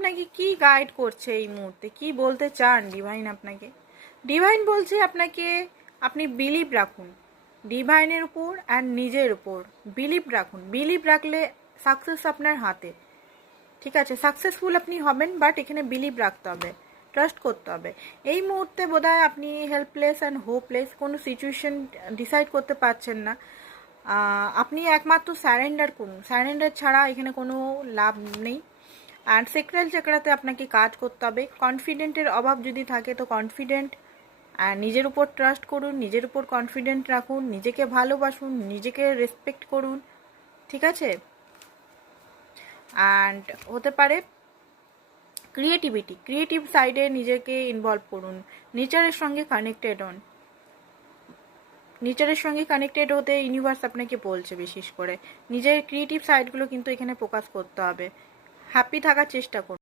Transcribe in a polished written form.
আপনাকে কি গাইড করছে এই মুহূর্তে, কি বলতে চান ডিভাইন আপনাকে? ডিভাইন বলছে আপনাকে আপনি বিলিভ রাখুন ডিভাইনের উপর অ্যান্ড নিজের উপর। বিলিভ রাখুন, বিলিভ রাখলে সাকসেস আপনার হাতে। ঠিক আছে, সাকসেসফুল আপনি হবেন, বাট এখানে বিলিভ রাখতে হবে, ট্রাস্ট করতে হবে। এই মুহূর্তে বোধহয় আপনি হেল্পলেস অ্যান্ড হোপলেস, কোনো সিচুয়েশন ডিসাইড করতে পারছেন না। আপনি একমাত্র স্যারেন্ডার করুন, স্যারেন্ডার ছাড়া এখানে কোনো লাভ নেই। অ্যান্ড সেক্রাল চাকরাতে আপনাকে কাজ করতে হবে। কনফিডেন্টের অভাব যদি থাকে তো কনফিডেন্ট আর নিজের উপর ট্রাস্ট করুন, নিজের উপর কনফিডেন্ট রাখুন, নিজেকে ভালোবাসুন, নিজেকে রেসপেক্ট করুন। ঠিক আছে, অ্যান্ড হতে পারে ক্রিয়েটিভ সাইডে নিজেকে ইনভলভ করুন, নেচারের সঙ্গে কানেক্টেড হন। নেচারের সঙ্গে কানেক্টেড হতে ইউনিভার্স আপনাকে বলছে বিশেষ করে নিজের ক্রিয়েটিভ সাইডগুলো কিন্তু এখানে ফোকাস করতে হবে। হ্যাপি থাকার চেষ্টা করুন।